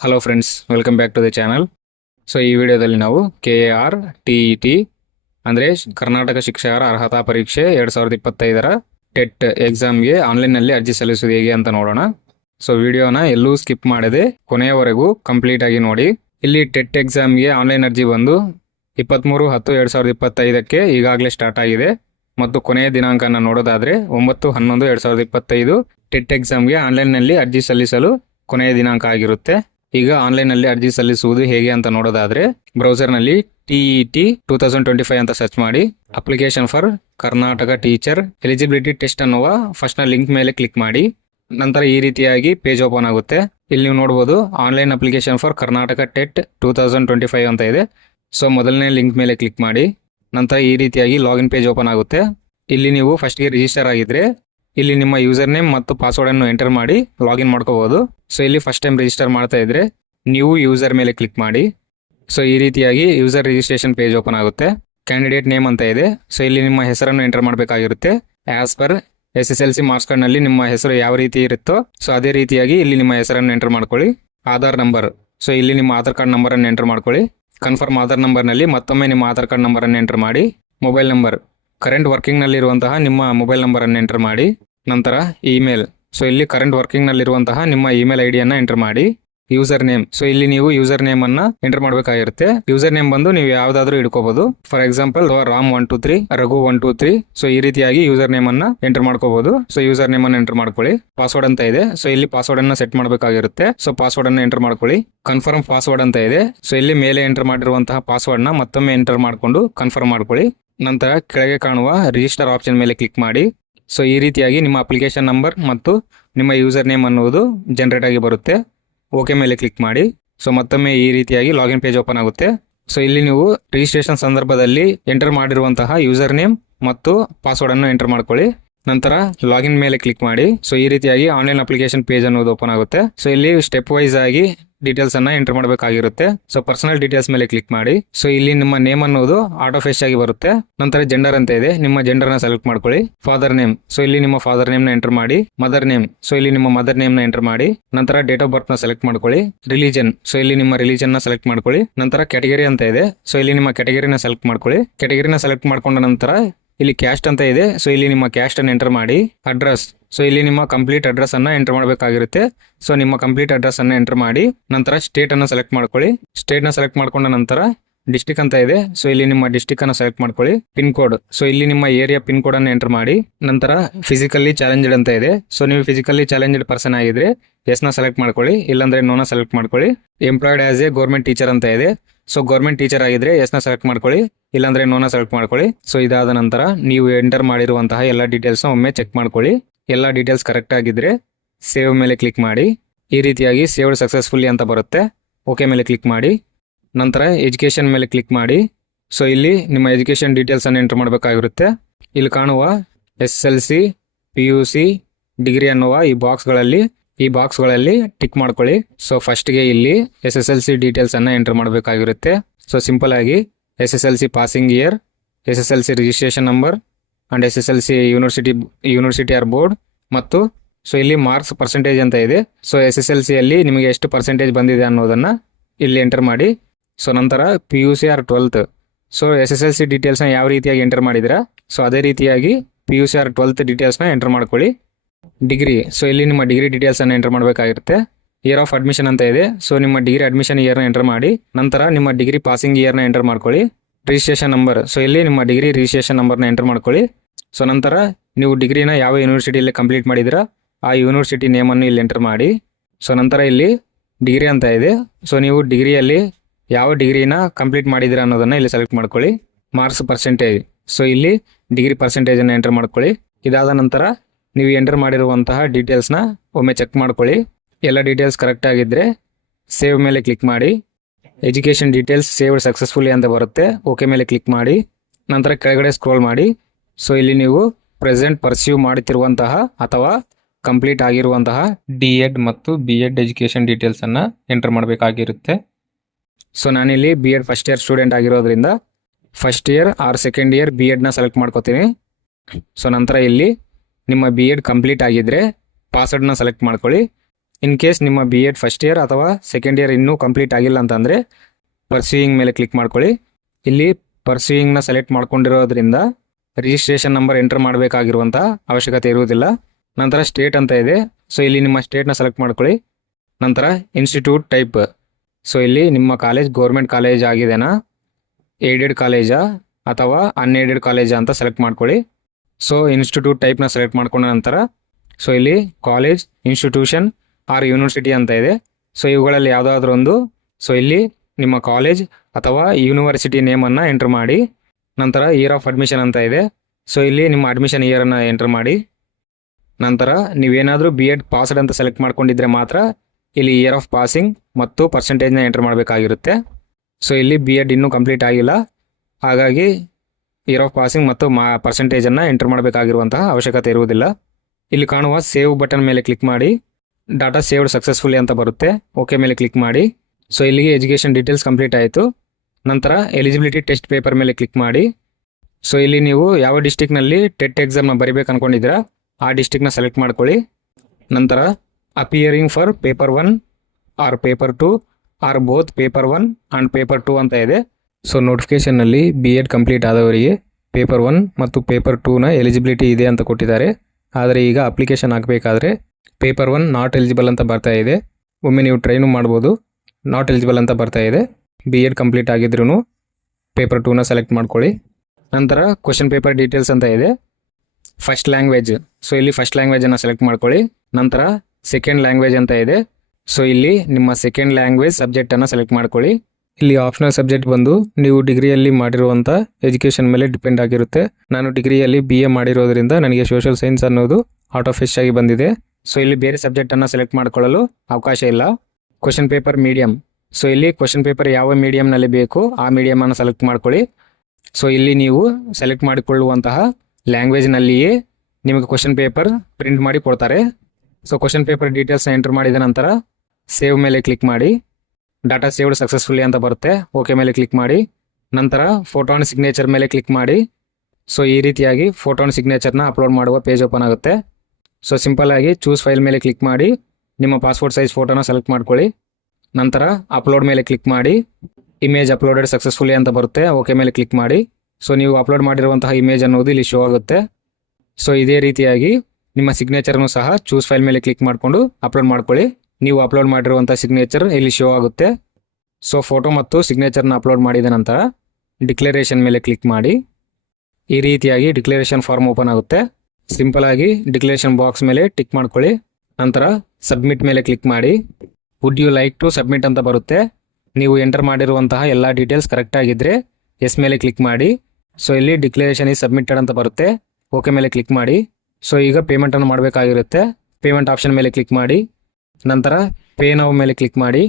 Hello friends welcome back to the channel so ಈ ವಿಡಿಯೋದಲ್ಲಿ ನಾವು K A R T E T ಅಂದರೆ ಕರ್ನಾಟಕ ಶಿಕ್ಷಕರ ಅರ್ಹತಾ ಪರೀಕ್ಷೆ ಎರಡು ಸಾವಿರದ ಇಪ್ಪತ್ತೈದರ ಟೆಟ್ ಎಕ್ಸಾಮ್ಗೆ ಆನ್ಲೈನ್ನಲ್ಲಿ ಅರ್ಜಿ ಸಲ್ಲಿಸುವುದು ಹೇಗೆ ಅಂತ ನೋಡೋಣ. ಸೊ ವಿಡಿಯೋನ ಎಲ್ಲೂ ಸ್ಕಿಪ್ ಮಾಡದೆ ಕೊನೆಯವರೆಗೂ ಕಂಪ್ಲೀಟ್ ಆಗಿ ನೋಡಿ. ಇಲ್ಲಿ ಟೆಟ್ ಎಕ್ಸಾಮ್ಗೆ ಆನ್ಲೈನ್ ಅರ್ಜಿ ಬಂದು ಇಪ್ಪತ್ತ್ಮೂರು ಹತ್ತು ಎರಡು ಸಾವಿರದ ಇಪ್ಪತ್ತೈದಕ್ಕೆ ಈಗಾಗಲೇ ಸ್ಟಾರ್ಟ್ ಆಗಿದೆ. ಮತ್ತು ಕೊನೆಯ ದಿನಾಂಕನ ನೋಡೋದಾದರೆ ಒಂಬತ್ತು ಹನ್ನೊಂದು ಎರಡು ಸಾವಿರದ ಇಪ್ಪತ್ತೈದು ಟೆಟ್ ಎಕ್ಸಾಮ್ಗೆ ಆನ್ಲೈನ್ನಲ್ಲಿ ಅರ್ಜಿ ಸಲ್ಲಿಸಲು ಕೊನೆಯ ದಿನಾಂಕ ಆಗಿರುತ್ತೆ. ಈಗ ಆನ್ಲೈನ್ನಲ್ಲಿ ಅರ್ಜಿ ಸಲ್ಲಿಸುವುದು ಹೇಗೆ ಅಂತ ನೋಡೋದಾದ್ರೆ, ಬ್ರೌಸರ್ನಲ್ಲಿ T E T two thousand twenty five ಅಂತ ಸರ್ಚ್ ಮಾಡಿ, application for Karnataka teacher eligibility test ಅನ್ನುವ ಫಸ್ಟ್ನ ಲಿಂಕ್ ಮೇಲೆ ಕ್ಲಿಕ್ ಮಾಡಿ, ನಂತರ ಈ ರೀತಿಯಾಗಿ ಪೇಜ್ ಓಪನ್ ಆಗುತ್ತೆ. ಇಲ್ಲಿ ನೀವು ನೋಡ್ಬೋದು, online application for Karnataka TET two thousand twenty five ಅಂತ ಇದೆ. ಸೊ ಮೊದಲನೇ ಲಿಂಕ್ ಮೇಲೆ ಕ್ಲಿಕ್ ಮಾಡಿ, ನಂತರ ಈ ರೀತಿಯಾಗಿ ಲಾಗಿನ್ ಪೇಜ್ ಓಪನ್ ಆಗುತ್ತೆ. ಇಲ್ಲಿ ನೀವು ಫಸ್ಟ್ಗೆ ರಿಜಿಸ್ಟರ್ ಆಗಿದ್ರೆ ಇಲ್ಲಿ ನಿಮ್ಮ ಯೂಸರ್ ನೇಮ್ ಮತ್ತು ಪಾಸ್ವರ್ಡ್ ಅನ್ನು ಎಂಟರ್ ಮಾಡಿ ಲಾಗಿನ್ ಮಾಡ್ಕೋಬಹುದು ಸೊ ಇಲ್ಲಿ ಫಸ್ಟ್ ಟೈಮ್ ರಿಜಿಸ್ಟರ್ ಮಾಡ್ತಾ ಇದ್ರೆ ನೀವು ಯೂಸರ್ ಮೇಲೆ ಕ್ಲಿಕ್ ಮಾಡಿ. ಸೊ ಈ ರೀತಿಯಾಗಿ ಯೂಸರ್ ರಿಜಿಸ್ಟ್ರೇಷನ್ ಪೇಜ್ ಓಪನ್ ಆಗುತ್ತೆ. ಕ್ಯಾಂಡಿಡೇಟ್ ನೇಮ್ ಅಂತ ಇದೆ. ಸೊ ಇಲ್ಲಿ ನಿಮ್ಮ ಹೆಸರನ್ನು enter ಮಾಡಬೇಕಾಗಿರುತ್ತೆ. As per S S L C marks ಕಾರ್ಡ್ನಲ್ಲಿ ನಿಮ್ಮ ಹೆಸರು ಯಾವ ರೀತಿ ಇರುತ್ತೋ ಸೊ ಅದೇ ರೀತಿಯಾಗಿ ಇಲ್ಲಿ ನಿಮ್ಮ ಹೆಸರನ್ನು ಎಂಟರ್ ಮಾಡ್ಕೊಳ್ಳಿ. ಆಧಾರ್ ನಂಬರ್ ಸೊ ಇಲ್ಲಿ ನಿಮ್ಮ ಆಧಾರ್ ಕಾರ್ಡ್ ನಂಬರನ್ನು ಎಂಟರ್ ಮಾಡ್ಕೊಳ್ಳಿ. ಕನ್ಫರ್ಮ್ ಆಧಾರ್ ನಂಬರ್ನಲ್ಲಿ ಮತ್ತೊಮ್ಮೆ ನಿಮ್ಮ ಆಧಾರ್ ಕಾರ್ಡ್ ನಂಬರನ್ನು ಎಂಟರ್ ಮಾಡಿ. ಮೊಬೈಲ್ ನಂಬರ್ ಕರೆಂಟ್ ವರ್ಕಿಂಗ್ನಲ್ಲಿರುವಂತಹ ನಿಮ್ಮ ಮೊಬೈಲ್ ನಂಬರನ್ನು ಎಂಟರ್ ಮಾಡಿ, ನಂತರ ಇಮೇಲ್ ಸೊ ಇಲ್ಲಿ ಕರೆಂಟ್ ವರ್ಕಿಂಗ್ನಲ್ಲಿರುವಂತಹ ನಿಮ್ಮ ಇಮೇಲ್ ಐ ಡಿಯನ್ನು ಎಂಟರ್ ಮಾಡಿ. ಯೂಸರ್ ನೇಮ್ ಸೊ ಇಲ್ಲಿ ನೀವು ಯೂಸರ್ ನೇಮ್ ಅನ್ನ ಎಂಟರ್ ಮಾಡಬೇಕಾಗಿರುತ್ತೆ. ಯೂಸರ್ ನೇಮ್ ಬಂದು ನೀವು ಯಾವ್ದಾದ್ರು ಇಟ್ಕೋಬಹುದು for example Ram one two three Raghu one two three so ಈ ರೀತಿಯಾಗಿ ಯೂಸರ್ ನೇಮ್ ಅನ್ನ ಎಂಟರ್ ಮಾಡ್ಕೋಬಹುದು ಸೊ ಯೂಸರ್ ನೇಮ್ ಅನ್ನ ಎಂಟರ್ ಮಾಡ್ಕೊಳ್ಳಿ. ಪಾಸ್ವರ್ಡ್ ಅಂತ ಇದೆ. ಸೊ ಇಲ್ಲಿ ಪಾಸ್ವರ್ಡ್ ಅನ್ನ ಸೆಟ್ ಮಾಡಬೇಕಾಗಿರುತ್ತೆ. ಸೊ ಪಾಸ್ವರ್ಡ್ ಅನ್ನ ಎಂಟರ್ ಮಾಡ್ಕೊಳ್ಳಿ. ಕನ್ಫರ್ಮ್ ಪಾಸ್ವರ್ಡ್ ಅಂತ ಇದೆ. ಸೊ ಇಲ್ಲಿ ಮೇಲೆ ಎಂಟರ್ ಮಾಡಿರುವಂತಹ ಪಾಸ್ವರ್ಡ್ನ ಮತ್ತೊಮ್ಮೆ ಎಂಟರ್ ಮಾಡಿಕೊಂಡು ಕನ್ಫರ್ಮ್ ಮಾಡ್ಕೊಳ್ಳಿ. ನಂತರ ಕೆಳಗೆ ಕಾಣುವ ರಿಜಿಸ್ಟರ್ ಆಪ್ಷನ್ ಮೇಲೆ ಕ್ಲಿಕ್ ಮಾಡಿ. ಸೊ ಈ ರೀತಿಯಾಗಿ ನಿಮ್ಮ ಅಪ್ಲಿಕೇಶನ್ ನಂಬರ್ ಮತ್ತು ನಿಮ್ಮ ಯೂಸರ್ ನೇಮ್ ಅನ್ನುವುದು ಜನ್ರೇಟ್ ಆಗಿ ಬರುತ್ತೆ. ಓಕೆ ಮೇಲೆ ಕ್ಲಿಕ್ ಮಾಡಿ. ಸೊ ಮತ್ತೊಮ್ಮೆ ಈ ರೀತಿಯಾಗಿ ಲಾಗಿನ್ ಪೇಜ್ ಓಪನ್ ಆಗುತ್ತೆ. ಸೊ ಇಲ್ಲಿ ನೀವು ರಿಜಿಸ್ಟ್ರೇಷನ್ ಸಂದರ್ಭದಲ್ಲಿ ಎಂಟರ್ ಮಾಡಿರುವಂತಹ ಯೂಸರ್ ನೇಮ್ ಮತ್ತು ಪಾಸ್ವರ್ಡನ್ನು ಎಂಟರ್ ಮಾಡ್ಕೊಳ್ಳಿ. ನಂತರ ಲಾಗಿನ್ ಮೇಲೆ ಕ್ಲಿಕ್ ಮಾಡಿ. ಸೊ ಈ ರೀತಿಯಾಗಿ ಆನ್ಲೈನ್ ಅಪ್ಲಿಕೇಶನ್ ಪೇಜ್ ಅನ್ನೋದು ಓಪನ್ ಆಗುತ್ತೆ. ಸೊ ಇಲ್ಲಿ ಸ್ಟೆಪ್ ವೈಸ್ ಆಗಿ ಡೀಟೇಲ್ಸ್ ಅನ್ನ ಎಂಟರ್ ಮಾಡಬೇಕಾಗಿರುತ್ತೆ. ಸೊ ಪರ್ಸನಲ್ ಡೀಟೇಲ್ಸ್ ಮೇಲೆ ಕ್ಲಿಕ್ ಮಾಡಿ. ಸೊ ಇಲ್ಲಿ ನಿಮ್ಮ ನೇಮ್ ಅನ್ನೋದು ಆಟೋ ಫೇಸ್ ಆಗಿ ಬರುತ್ತೆ. ನಂತರ ಜೆಂಡರ್ ಅಂತ ಇದೆ. ನಿಮ್ಮ ಜೆಂಡರ್ನ ಸೆಲೆಕ್ಟ್ ಮಾಡ್ಕೊಳ್ಳಿ. ಫಾದರ್ ನೇಮ್ ಸೊ ಇಲ್ಲಿ ನಿಮ್ಮ ಫಾದರ್ ನೇಮ್ನ ಎಂಟರ್ ಮಾಡಿ. ಮದರ್ ನೇಮ್ ಸೊ ಇಲ್ಲಿ ನಿಮ್ಮ ಮದರ್ ನೇಮ್ನ ಎಂಟರ್ ಮಾಡಿ. ನಂತರ ಡೇಟ್ ಆಫ್ ಬರ್ತ್ನ ಸೆಲೆಕ್ಟ್ ಮಾಡ್ಕೊಳ್ಳಿ. ರಿಲಿಜನ್ ಸೊ ಇಲ್ಲಿ ನಿಮ್ಮ ರಿಲಿಜನ್ನ ಸೆಲೆಕ್ಟ್ ಮಾಡ್ಕೊಳ್ಳಿ. ನಂತರ ಕ್ಯಾಟಗರಿ ಅಂತ ಇದೆ. ಸೊ ಇಲ್ಲಿ ನಿಮ್ಮ ಕ್ಯಾಟಗರಿನ ಸೆಲೆಕ್ಟ್ ಮಾಡ್ಕೊಳ್ಳಿ. ಕ್ಯಾಟಗರಿನ ಸೆಲೆಕ್ಟ್ ಮಾಡ್ಕೊಂಡ ನಂತರ ಇಲ್ಲಿ ಕ್ಯಾಸ್ಟ್ ಅಂತ ಇದೆ. ಸೊ ಇಲ್ಲಿ ನಿಮ್ಮ ಕ್ಯಾಸ್ಟ್ ಅನ್ನು ಎಂಟರ್ ಮಾಡಿ ಅಡ್ರೆಸ್ ಸೊ ಇಲ್ಲಿ ನಿಮ್ಮ ಕಂಪ್ಲೀಟ್ ಅಡ್ರೆಸ್ ಅನ್ನ ಎಂಟರ್ ಮಾಡಬೇಕಾಗಿರುತ್ತೆ. ಸೊ ನಿಮ್ಮ ಕಂಪ್ಲೀಟ್ ಅಡ್ರೆಸ್ ಅನ್ನ ಎಂಟರ್ ಮಾಡಿ, ನಂತರ ಸ್ಟೇಟ್ ಅನ್ನು ಸೆಲೆಕ್ಟ್ ಮಾಡ್ಕೊಳ್ಳಿ. ಸ್ಟೇಟ್ನ ಸೆಲೆಕ್ಟ್ ಮಾಡ್ಕೊಂಡ ನಂತರ ಡಿಸ್ಟಿಕ್ ಅಂತ ಇದೆ. ಸೊ ಇಲ್ಲಿ ನಿಮ್ಮ ಡಿಸ್ಟಿಕ್ ಅನ್ನು ಸೆಲೆಕ್ಟ್ ಮಾಡ್ಕೊಳ್ಳಿ. ಪಿನ್ ಕೋಡ್ ಸೊ ಇಲ್ಲಿ ನಿಮ್ಮ ಏರಿಯಾ ಪಿನ್ ಕೋಡ್ ಅನ್ನು ಎಂಟರ್ ಮಾಡಿ, ನಂತರ ಫಿಸಿಕಲಿ ಚಾಲೆಂಜ್ಡ್ ಅಂತ ಇದೆ. ಸೊ ನೀವು ಫಿಸಿಕಲಿ ಚಾಲೆಂಜ್ಡ್ ಪರ್ಸನ್ ಆಗಿದ್ರೆ ಎಸ್ನ ಸೆಲೆಕ್ಟ್ ಮಾಡ್ಕೊಳ್ಳಿ. ಇಲ್ಲಾಂದ್ರೆ ನೋನ ಸೆಲೆಕ್ಟ್ ಮಾಡ್ಕೊಳ್ಳಿ. Employed as a government teacher ಅಂತ ಇದೆ. ಸೊ ಗೌರ್ಮೆಂಟ್ ಟೀಚರ್ ಆಗಿದ್ರೆ ಎಸ್ನ ಸೆಲೆಕ್ಟ್ ಮಾಡ್ಕೊಳ್ಳಿ. ಇಲ್ಲಾಂದ್ರೆ ನೋನ ಸೆಲೆಕ್ಟ್ ಮಾಡ್ಕೊಳ್ಳಿ. ಸೊ ಇದಾದ ನಂತರ ನೀವು ಎಂಟರ್ ಮಾಡಿರುವಂತಹ ಎಲ್ಲ ಡೀಟೇಲ್ಸ್ ಒಮ್ಮೆ ಚೆಕ್ ಮಾಡ್ಕೊಳ್ಳಿ. ಎಲ್ಲ ಡೀಟೇಲ್ಸ್ ಕರೆಕ್ಟ್ ಆಗಿದ್ರೆ ಸೇವ್ ಮೇಲೆ ಕ್ಲಿಕ್ ಮಾಡಿ. ಈ ರೀತಿಯಾಗಿ ಸೇವ್ಡ್ ಸಕ್ಸಸ್ಫುಲ್ಲಿ ಅಂತ ಬರುತ್ತೆ. ಓಕೆ ಮೇಲೆ ಕ್ಲಿಕ್ ಮಾಡಿ. ನಂತರ ಎಜುಕೇಷನ್ ಮೇಲೆ ಕ್ಲಿಕ್ ಮಾಡಿ. ಸೊ ಇಲ್ಲಿ ನಿಮ್ಮ ಎಜುಕೇಷನ್ ಡೀಟೇಲ್ಸನ್ನು ಎಂಟರ್ ಮಾಡಬೇಕಾಗಿರುತ್ತೆ. ಇಲ್ಲಿ ಕಾಣುವ S L C P U C degree ಅನ್ನುವ ಈ ಬಾಕ್ಸ್ಗಳಲ್ಲಿ ಈ ಬಾಕ್ಸ್ಗಳಲ್ಲಿ ಟಿಕ್ ಮಾಡ್ಕೊಳ್ಳಿ. ಸೊ ಫಸ್ಟ್ಗೆ ಇಲ್ಲಿ ಎಸ್ ಎಸ್ ಎಲ್ ಸಿ ಡೀಟೇಲ್ಸನ್ನು ಎಂಟರ್ ಮಾಡಬೇಕಾಗಿರುತ್ತೆ. ಸೊ ಸಿಂಪಲ್ ಆಗಿ S S L C registration number and S S L C university university or board ಮತ್ತು ಸೊ ಇಲ್ಲಿ ಮಾರ್ಕ್ಸ್ ಪರ್ಸೆಂಟೇಜ್ ಅಂತ ಇದೆ. ಸೊ ಎಸ್ ಎಸ್ ಎಲ್ ಸಿಯಲ್ಲಿ ನಿಮಗೆ ಎಷ್ಟು ಪರ್ಸೆಂಟೇಜ್ ಬಂದಿದೆ ಅನ್ನೋದನ್ನು ಇಲ್ಲಿ ಎಂಟರ್ ಮಾಡಿ. ಸೊ ನಂತರ P U C R twelfth so S S L C ಡೀಟೇಲ್ಸ್ನ ಯಾವ ರೀತಿಯಾಗಿ ಎಂಟರ್ ಮಾಡಿದಿರಾ ಸೊ ಅದೇ ರೀತಿಯಾಗಿ P U C R twelfth ಡೀಟೇಲ್ಸ್ನ enter ಮಾಡ್ಕೊಳ್ಳಿ. ಡಿಗ್ರಿ ಸೊ ಇಲ್ಲಿ ನಿಮ್ಮ ಡಿಗ್ರಿ ಡೀಟೇಲ್ಸನ್ನು ಎಂಟರ್ ಮಾಡಬೇಕಾಗಿರುತ್ತೆ. ಇಯರ್ ಆಫ್ ಅಡ್ಮಿಷನ್ ಅಂತ ಇದೆ. ಸೊ ನಿಮ್ಮ ಡಿಗ್ರಿ ಅಡ್ಮಿಷನ್ ಇಯರ್ನ ಎಂಟರ್ ಮಾಡಿ, ನಂತರ ನಿಮ್ಮ ಡಿಗ್ರಿ ಪಾಸಿಂಗ್ ಇಯರ್ನ ಎಂಟರ್ ಮಾಡ್ಕೊಳ್ಳಿ. ರಿಜಿಸ್ಟ್ರೇಷನ್ ನಂಬರ್ ಸೊ ಇಲ್ಲಿ ನಿಮ್ಮ ಡಿಗ್ರಿ ರಿಜಿಸ್ಟ್ರೇಷನ್ ನಂಬರ್ನ ಎಂಟರ್ ಮಾಡ್ಕೊಳ್ಳಿ. ಸೊ ನಂತರ ನೀವು ಡಿಗ್ರಿನ ಯಾವ ಯೂನಿವರ್ಸಿಟಿಯಲ್ಲಿ ಕಂಪ್ಲೀಟ್ ಮಾಡಿದಿರಾ ಆ ಯೂನಿವರ್ಸಿಟಿ ನೇಮನ್ನು ಇಲ್ಲಿ ಎಂಟರ್ ಮಾಡಿ. ಸೊ ನಂತರ ಇಲ್ಲಿ ಡಿಗ್ರಿ ಅಂತ ಇದೆ. ಸೊ ನೀವು ಡಿಗ್ರಿಯಲ್ಲಿ ಯಾವ ಡಿಗ್ರಿನ ಕಂಪ್ಲೀಟ್ ಮಾಡಿದಿರಾ ಅನ್ನೋದನ್ನು ಇಲ್ಲಿ ಸೆಲೆಕ್ಟ್ ಮಾಡ್ಕೊಳ್ಳಿ. ಮಾರ್ಕ್ಸ್ ಪರ್ಸೆಂಟೇಜ್ ಸೊ ಇಲ್ಲಿ ಡಿಗ್ರಿ ಪರ್ಸೆಂಟೇಜನ್ನು ಎಂಟರ್ ಮಾಡ್ಕೊಳ್ಳಿ. ಇದಾದ ನಂತರ ನೀವು ಎಂಟರ್ ಮಾಡಿರುವಂತಹ ಡೀಟೇಲ್ಸ್ನ ಒಮ್ಮೆ ಚೆಕ್ ಮಾಡ್ಕೊಳ್ಳಿ. ಎಲ್ಲ ಡೀಟೇಲ್ಸ್ ಕರೆಕ್ಟ್ ಆಗಿದ್ದರೆ ಸೇವ್ ಮೇಲೆ ಕ್ಲಿಕ್ ಮಾಡಿ. ಎಜುಕೇಷನ್ ಡೀಟೇಲ್ಸ್ ಸೇವ್ಡ್ ಸಕ್ಸಸ್ಫುಲಿ ಅಂತ ಬರುತ್ತೆ. ಓಕೆ ಮೇಲೆ ಕ್ಲಿಕ್ ಮಾಡಿ. ನಂತರ ಕೆಳಗಡೆ ಸ್ಕ್ರೋಲ್ ಮಾಡಿ. ಸೊ ಇಲ್ಲಿ ನೀವು ಪ್ರೆಸೆಂಟ್ ಪರ್ಸ್ಯೂ ಮಾಡುತ್ತಿರುವಂತಹ ಅಥವಾ ಕಂಪ್ಲೀಟ್ ಆಗಿರುವಂತಹ ಡಿ ಎಡ್ ಮತ್ತು ಬಿ ಎಡ್ ಎಜುಕೇಷನ್ ಡೀಟೇಲ್ಸನ್ನು ಎಂಟರ್ ಮಾಡಬೇಕಾಗಿರುತ್ತೆ. ಸೊ ನಾನಿಲ್ಲಿ B Ed first year student ಆಗಿರೋದ್ರಿಂದ first year or second year B ಎಡ್ನ select ಮಾಡ್ಕೋತೀನಿ. ಸೊ ನಂತರ ಇಲ್ಲಿ ನಿಮ್ಮ ಬಿ ಎಡ್ ಕಂಪ್ಲೀಟ್ ಆಗಿದ್ದರೆ ಪಾಸ್ವರ್ಡ್ನ ಸೆಲೆಕ್ಟ್ ಮಾಡ್ಕೊಳ್ಳಿ. ಇನ್ ಕೇಸ್ ನಿಮ್ಮ ಬಿ ಎಡ್ ಫಸ್ಟ್ ಇಯರ್ ಅಥವಾ ಸೆಕೆಂಡ್ ಇಯರ್ ಇನ್ನೂ ಕಂಪ್ಲೀಟ್ ಆಗಿಲ್ಲ ಅಂತಂದರೆ ಪರ್ಸ್ಯೂಯಿಂಗ್ ಮೇಲೆ ಕ್ಲಿಕ್ ಮಾಡ್ಕೊಳ್ಳಿ. ಇಲ್ಲಿ ಪರ್ಸ್ಯೂಯಿಂಗ್ನ ಸೆಲೆಕ್ಟ್ ಮಾಡ್ಕೊಂಡಿರೋದ್ರಿಂದ ರಿಜಿಸ್ಟ್ರೇಷನ್ ನಂಬರ್ ಎಂಟರ್ ಮಾಡಬೇಕಾಗಿರುವಂಥ ಅವಶ್ಯಕತೆ ಇರುವುದಿಲ್ಲ. ನಂತರ ಸ್ಟೇಟ್ ಅಂತ ಇದೆ. ಸೊ ಇಲ್ಲಿ ನಿಮ್ಮ ಸ್ಟೇಟ್ನ ಸೆಲೆಕ್ಟ್ ಮಾಡ್ಕೊಳ್ಳಿ. ನಂತರ ಇನ್ಸ್ಟಿಟ್ಯೂಟ್ ಟೈಪ್ ಸೊ ಇಲ್ಲಿ ನಿಮ್ಮ ಕಾಲೇಜ್ ಗೌರ್ಮೆಂಟ್ ಕಾಲೇಜ್ ಆಗಿದೆನಾ? ಏಡೆಡ್ ಕಾಲೇಜಾ ಅಥವಾ ಅನ್ಏಡೆಡ್ ಕಾಲೇಜಾ ಅಂತ ಸೆಲೆಕ್ಟ್ ಮಾಡ್ಕೊಳ್ಳಿ. ಸೊ ಇನ್ಸ್ಟಿಟ್ಯೂಟ್ ಟೈಪ್ನ ಸೆಲೆಕ್ಟ್ ಮಾಡ್ಕೊಂಡ ನಂತರ ಸೊ ಇಲ್ಲಿ ಕಾಲೇಜ್ ಇನ್ಸ್ಟಿಟ್ಯೂಷನ್ ಆರ್ ಯೂನಿವರ್ಸಿಟಿ ಅಂತ ಇದೆ. ಸೊ ಇವುಗಳಲ್ಲಿ ಯಾವುದಾದ್ರೂ ಒಂದು. ಸೊ ಇಲ್ಲಿ ನಿಮ್ಮ ಕಾಲೇಜ್ ಅಥವಾ ಯೂನಿವರ್ಸಿಟಿ ನೇಮನ್ನು ಎಂಟ್ರ್ ಮಾಡಿ. ನಂತರ ಇಯರ್ ಆಫ್ ಅಡ್ಮಿಷನ್ ಅಂತ ಇದೆ. ಸೊ ಇಲ್ಲಿ ನಿಮ್ಮ ಅಡ್ಮಿಷನ್ ಇಯರನ್ನು ಎಂಟ್ರ್ ಮಾಡಿ. ನಂತರ ನೀವೇನಾದರೂ ಬಿ ಎಡ್ ಪಾಸ್ಡ್ ಅಂತ ಸೆಲೆಕ್ಟ್ ಮಾಡ್ಕೊಂಡಿದ್ರೆ ಮಾತ್ರ ಇಲ್ಲಿ ಇಯರ್ ಆಫ್ ಪಾಸಿಂಗ್ ಮತ್ತು ಪರ್ಸೆಂಟೇಜ್ನ ಎಂಟ್ರ್ ಮಾಡಬೇಕಾಗಿರುತ್ತೆ. ಸೊ ಇಲ್ಲಿ ಬಿ ಎಡ್ ಇನ್ನೂ ಕಂಪ್ಲೀಟ್ ಆಗಿಲ್ಲ. ಹಾಗಾಗಿ ಇಯರ್ ಆಫ್ ಪಾಸಿಂಗ್ ಮತ್ತು ಮಾ ಪರ್ಸೆಂಟೇಜನ್ನು ಎಂಟ್ರ್ ಮಾಡಬೇಕಾಗಿರುವಂತಹ ಅವಶ್ಯಕತೆ ಇರುವುದಿಲ್ಲ. ಇಲ್ಲಿ ಕಾಣುವ ಸೇವ್ ಬಟನ್ ಮೇಲೆ ಕ್ಲಿಕ್ ಮಾಡಿ. ಡಾಟಾ ಸೇವ್ಡ್ ಸಕ್ಸಸ್ಫುಲಿ ಅಂತ ಬರುತ್ತೆ. ಓಕೆ ಮೇಲೆ ಕ್ಲಿಕ್ ಮಾಡಿ. ಸೊ ಇಲ್ಲಿಗೆ ಎಜುಕೇಷನ್ ಡೀಟೇಲ್ಸ್ ಕಂಪ್ಲೀಟ್ ಆಯಿತು. ನಂತರ ಎಲಿಜಿಬಿಲಿಟಿ ಟೆಸ್ಟ್ ಪೇಪರ್ ಮೇಲೆ ಕ್ಲಿಕ್ ಮಾಡಿ. ಸೊ ಇಲ್ಲಿ ನೀವು ಯಾವ ಡಿಸ್ಟಿಕ್ನಲ್ಲಿ ಟೆಟ್ ಎಕ್ಸಾಮ್ನ ಬರಿಬೇಕು ಅಂದ್ಕೊಂಡಿದ್ದೀರಾ ಆ ಡಿಸ್ಟಿಕ್ನ ಸೆಲೆಕ್ಟ್ ಮಾಡ್ಕೊಳ್ಳಿ. ನಂತರ appearing for paper one or paper two or both paper one and paper two ಅಂತ ಇದೆ. ಸೊ ನೋಟಿಫಿಕೇಷನ್ನಲ್ಲಿ ಬಿ ಎಡ್ ಕಂಪ್ಲೀಟ್ ಆದವರಿಗೆ ಪೇಪರ್ ಒನ್ ಮತ್ತು ಪೇಪರ್ ಟೂನ ಎಲಿಜಿಬಿಲಿಟಿ ಇದೆ ಅಂತ ಕೊಟ್ಟಿದ್ದಾರೆ. ಆದರೆ ಈಗ ಅಪ್ಲಿಕೇಶನ್ ಹಾಕಬೇಕಾದ್ರೆ ಪೇಪರ್ ಒನ್ ನಾಟ್ ಎಲಿಜಿಬಲ್ ಅಂತ ಬರ್ತಾ ಇದೆ. ಒಮ್ಮೆ ನೀವು ಟ್ರೈನು ಮಾಡ್ಬೋದು. ನಾಟ್ ಎಲಿಜಿಬಲ್ ಅಂತ ಬರ್ತಾ ಇದೆ. ಬಿ ಎಡ್ ಕಂಪ್ಲೀಟ್ ಆಗಿದ್ರೂ ಪೇಪರ್ ಟೂನ ಸೆಲೆಕ್ಟ್ ಮಾಡ್ಕೊಳ್ಳಿ. ನಂತರ ಕ್ವಶನ್ ಪೇಪರ್ ಡೀಟೇಲ್ಸ್ ಅಂತ ಇದೆ. First language. ಸೊ ಇಲ್ಲಿ ಫಸ್ಟ್ ಲ್ಯಾಂಗ್ವೇಜನ್ನು ಸೆಲೆಕ್ಟ್ ಮಾಡ್ಕೊಳ್ಳಿ. ನಂತರ ಸೆಕೆಂಡ್ ಲ್ಯಾಂಗ್ವೇಜ್ ಅಂತ ಇದೆ. ಸೊ ಇಲ್ಲಿ ನಿಮ್ಮ ಸೆಕೆಂಡ್ ಲ್ಯಾಂಗ್ವೇಜ್ ಸಬ್ಜೆಕ್ಟನ್ನು ಸೆಲೆಕ್ಟ್ ಮಾಡ್ಕೊಳ್ಳಿ. ಇಲ್ಲಿ ಆಪ್ಷನಲ್ ಸಬ್ಜೆಕ್ಟ್ ಬಂದು ನೀವು ಡಿಗ್ರಿಯಲ್ಲಿ ಮಾಡಿರುವಂಥ ಎಜುಕೇಷನ್ ಮೇಲೆ ಡಿಪೆಂಡ್ ಆಗಿರುತ್ತೆ. ನಾನು ಡಿಗ್ರಿಯಲ್ಲಿ ಬಿ ಎ ಮಾಡಿರೋದ್ರಿಂದ ನನಗೆ ಸೋಷಲ್ ಸೈನ್ಸ್ ಅನ್ನೋದು ಆಟ್ ಫಿಶ್ ಆಗಿ ಬಂದಿದೆ. ಸೊ ಇಲ್ಲಿ ಬೇರೆ ಸಬ್ಜೆಕ್ಟನ್ನು ಸೆಲೆಕ್ಟ್ ಮಾಡಿಕೊಳ್ಳಲು ಅವಕಾಶ ಇಲ್ಲ. ಕ್ವಶನ್ ಪೇಪರ್ ಮೀಡಿಯಂ ಸೊ ಇಲ್ಲಿ ಕ್ವಶನ್ ಪೇಪರ್ ಯಾವ ಮೀಡಿಯಂನಲ್ಲಿ ಬೇಕು, ಆ ಮೀಡಿಯಮನ್ನು ಸೆಲೆಕ್ಟ್ ಮಾಡ್ಕೊಳ್ಳಿ. ಸೊ ಇಲ್ಲಿ ನೀವು ಸೆಲೆಕ್ಟ್ ಮಾಡಿಕೊಳ್ಳುವಂತಹ ಲ್ಯಾಂಗ್ವೇಜ್ನಲ್ಲಿಯೇ ನಿಮಗೆ ಕ್ವಶನ್ ಪೇಪರ್ ಪ್ರಿಂಟ್ ಮಾಡಿ ಕೊಡ್ತಾರೆ. ಸೊ ಕ್ವಶನ್ ಪೇಪರ್ ಡೀಟೇಲ್ಸ್ನ ಎಂಟರ್ ಮಾಡಿದ ನಂತರ ಸೇವ್ ಮೇಲೆ ಕ್ಲಿಕ್ ಮಾಡಿ. ಡಾಟಾ ಸೇವ್ಡ್ ಸಕ್ಸಸ್ಫುಲಿ ಅಂತ ಬರುತ್ತೆ. ಓಕೆ ಮೇಲೆ ಕ್ಲಿಕ್ ಮಾಡಿ. ನಂತರ ಫೋಟೋ ಆನ್ ಸಿಗ್ನೇಚರ್ ಮೇಲೆ ಕ್ಲಿಕ್ ಮಾಡಿ. ಸೊ ಈ ರೀತಿಯಾಗಿ ಫೋಟೋ ಆನ್ ಸಿಗ್ನೇಚರ್ನ ಅಪ್ಲೋಡ್ ಮಾಡುವ ಪೇಜ್ ಓಪನ್ ಆಗುತ್ತೆ. ಸೊ ಸಿಂಪಲ್ ಆಗಿ ಚೂಸ್ ಫೈಲ್ ಮೇಲೆ ಕ್ಲಿಕ್ ಮಾಡಿ, ನಿಮ್ಮ ಪಾಸ್ಪೋರ್ಟ್ ಸೈಜ್ ಫೋಟೋನ ಸೆಲೆಕ್ಟ್ ಮಾಡ್ಕೊಳ್ಳಿ. ನಂತರ ಅಪ್ಲೋಡ್ ಮೇಲೆ ಕ್ಲಿಕ್ ಮಾಡಿ ಇಮೇಜ್ ಅಪ್ಲೋಡೆಡ್ ಸಕ್ಸಸ್ಫುಲಿ ಅಂತ ಬರುತ್ತೆ ಓಕೆ ಮೇಲೆ ಕ್ಲಿಕ್ ಮಾಡಿ. ಸೊ ನೀವು ಅಪ್ಲೋಡ್ ಮಾಡಿರುವಂತಹ ಇಮೇಜ್ ಅನ್ನೋದು ಇಲ್ಲಿ ಶೋ ಆಗುತ್ತೆ. ಸೊ ಇದೇ ರೀತಿಯಾಗಿ ನಿಮ್ಮ ಸಿಗ್ನೇಚರ್ನು ಸಹ ಚೂಸ್ ಫೈಲ್ ಮೇಲೆ ಕ್ಲಿಕ್ ಮಾಡಿಕೊಂಡು ಅಪ್ಲೋಡ್ ಮಾಡ್ಕೊಳ್ಳಿ. ನೀವು ಅಪ್ಲೋಡ್ ಮಾಡಿರುವಂಥ ಸಿಗ್ನೇಚರ್ ಇಲ್ಲಿ ಶೋ ಆಗುತ್ತೆ. ಸೊ ಫೋಟೋ ಮತ್ತು ಸಿಗ್ನೇಚರ್ನ ಅಪ್ಲೋಡ್ ಮಾಡಿದ ನಂತರ ಡಿಕ್ಲರೇಷನ್ ಮೇಲೆ ಕ್ಲಿಕ್ ಮಾಡಿ. ಈ ರೀತಿಯಾಗಿ ಡಿಕ್ಲರೇಷನ್ ಫಾರ್ಮ್ ಓಪನ್ ಆಗುತ್ತೆ. ಸಿಂಪಲ್ ಆಗಿ ಡಿಕ್ಲರೇಷನ್ ಬಾಕ್ಸ್ ಮೇಲೆ ಟಿಕ್ ಮಾಡ್ಕೊಳ್ಳಿ. ನಂತರ ಸಬ್ಮಿಟ್ ಮೇಲೆ ಕ್ಲಿಕ್ ಮಾಡಿ. Would you like to submit ಅಂತ ಬರುತ್ತೆ. ನೀವು ಎಂಟರ್ ಮಾಡಿರುವಂತಹ ಎಲ್ಲ ಡೀಟೇಲ್ಸ್ ಕರೆಕ್ಟ್ ಆಗಿದ್ರೆ ಎಸ್ ಮೇಲೆ ಕ್ಲಿಕ್ ಮಾಡಿ. ಸೊ ಇಲ್ಲಿ ಡಿಕ್ಲರೇಷನ್ ಈಸ್ ಸಬ್ಮಿಟೆಡ್ ಅಂತ ಬರುತ್ತೆ. ಓಕೆ ಮೇಲೆ ಕ್ಲಿಕ್ ಮಾಡಿ. ಸೊ ಈಗ ಪೇಮೆಂಟನ್ನು ಮಾಡಬೇಕಾಗಿರುತ್ತೆ. ಪೇಮೆಂಟ್ ಆಪ್ಷನ್ ಮೇಲೆ ಕ್ಲಿಕ್ ಮಾಡಿ. ನಂತರ ಪೇ ನೌ ಮೇಲೆ ಕ್ಲಿಕ್ ಮಾಡಿ.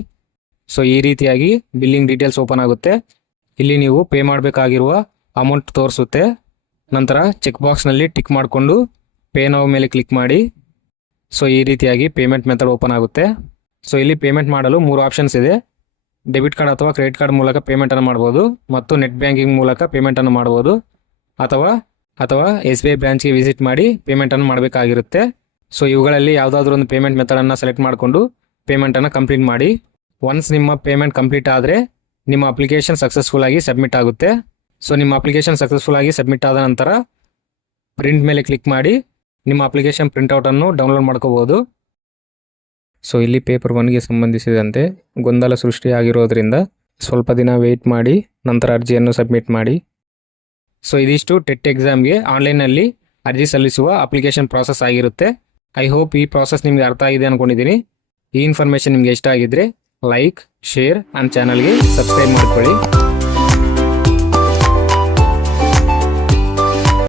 ಸೊ ಈ ರೀತಿಯಾಗಿ ಬಿಲ್ಲಿಂಗ್ ಡೀಟೇಲ್ಸ್ ಓಪನ್ ಆಗುತ್ತೆ. ಇಲ್ಲಿ ನೀವು ಪೇ ಮಾಡಬೇಕಾಗಿರುವ ಅಮೌಂಟ್ ತೋರಿಸುತ್ತೆ. ನಂತರ ಚೆಕ್ ಬಾಕ್ಸ್ನಲ್ಲಿ ಟಿಕ್ ಮಾಡಿಕೊಂಡು ಪೇ ನಾವು ಮೇಲೆ ಕ್ಲಿಕ್ ಮಾಡಿ. ಸೊ ಈ ರೀತಿಯಾಗಿ ಪೇಮೆಂಟ್ ಮೆಥಡ್ ಓಪನ್ ಆಗುತ್ತೆ. ಸೊ ಇಲ್ಲಿ ಪೇಮೆಂಟ್ ಮಾಡಲು ಮೂರು ಆಪ್ಷನ್ಸ್ ಇದೆ. ಡೆಬಿಟ್ ಕಾರ್ಡ್ ಅಥವಾ ಕ್ರೆಡಿಟ್ ಕಾರ್ಡ್ ಮೂಲಕ ಪೇಮೆಂಟನ್ನು ಮಾಡ್ಬೋದು ಮತ್ತು ನೆಟ್ ಬ್ಯಾಂಕಿಂಗ್ ಮೂಲಕ ಪೇಮೆಂಟನ್ನು ಮಾಡ್ಬೋದು. ಅಥವಾ ಅಥವಾ ಎಸ್ ಬಿ ಐ ಬ್ರಾಂಚ್ಗೆ ವಿಸಿಟ್ ಮಾಡಿ ಪೇಮೆಂಟನ್ನು ಮಾಡಬೇಕಾಗಿರುತ್ತೆ. ಸೊ ಇವುಗಳಲ್ಲಿ ಯಾವುದಾದ್ರೂ ಒಂದು ಪೇಮೆಂಟ್ ಮೆಥಡನ್ನು ಸೆಲೆಕ್ಟ್ ಮಾಡಿಕೊಂಡು ಪೇಮೆಂಟನ್ನು ಕಂಪ್ಲೀಟ್ ಮಾಡಿ. ಒನ್ಸ್ ನಿಮ್ಮ ಪೇಮೆಂಟ್ ಕಂಪ್ಲೀಟ್ ಆದರೆ ನಿಮ್ಮ ಅಪ್ಲಿಕೇಶನ್ ಸಕ್ಸಸ್ಫುಲ್ ಆಗಿ ಸಬ್ಮಿಟ್ ಆಗುತ್ತೆ. ಸೊ ನಿಮ್ಮ ಅಪ್ಲಿಕೇಶನ್ ಸಕ್ಸಸ್ಫುಲ್ ಆಗಿ ಸಬ್ಮಿಟ್ ಆದ ನಂತರ ಪ್ರಿಂಟ್ ಮೇಲೆ ಕ್ಲಿಕ್ ಮಾಡಿ ನಿಮ್ಮ ಅಪ್ಲಿಕೇಶನ್ ಪ್ರಿಂಟೌಟನ್ನು ಡೌನ್ಲೋಡ್ ಮಾಡ್ಕೋಬೋದು ಸೊ ಇಲ್ಲಿ ಪೇಪರ್ ಒನ್ಗೆ ಸಂಬಂಧಿಸಿದಂತೆ ಗೊಂದಲ ಸೃಷ್ಟಿಯಾಗಿರೋದ್ರಿಂದ ಸ್ವಲ್ಪ ದಿನ ವೆಯ್ಟ್ ಮಾಡಿ, ನಂತರ ಅರ್ಜಿಯನ್ನು ಸಬ್ಮಿಟ್ ಮಾಡಿ. ಸೊ ಇದಿಷ್ಟು ಟೆಟ್ ಎಕ್ಸಾಮ್ಗೆ ಆನ್ಲೈನಲ್ಲಿ ಅರ್ಜಿ ಸಲ್ಲಿಸುವ ಅಪ್ಲಿಕೇಶನ್ ಪ್ರಾಸೆಸ್ ಆಗಿರುತ್ತೆ. ಐ ಹೋಪ್ ಈ ಪ್ರಾಸೆಸ್ ನಿಮಗೆ ಅರ್ಥ ಆಗಿದೆ ಅಂದ್ಕೊಂಡಿದ್ದೀನಿ ಈ ಇನ್ಫಾರ್ಮೇಷನ್ ನಿಮಗೆ ಇಷ್ಟ ಆಗಿದ್ರೆ ಲೈಕ್ ಶೇರ್ ಆ್ಯಂಡ್ ಚಾನಲ್ಗೆ ಸಬ್ಸ್ಕ್ರೈಬ್ ಮಾಡ್ಕೊಳ್ಳಿ.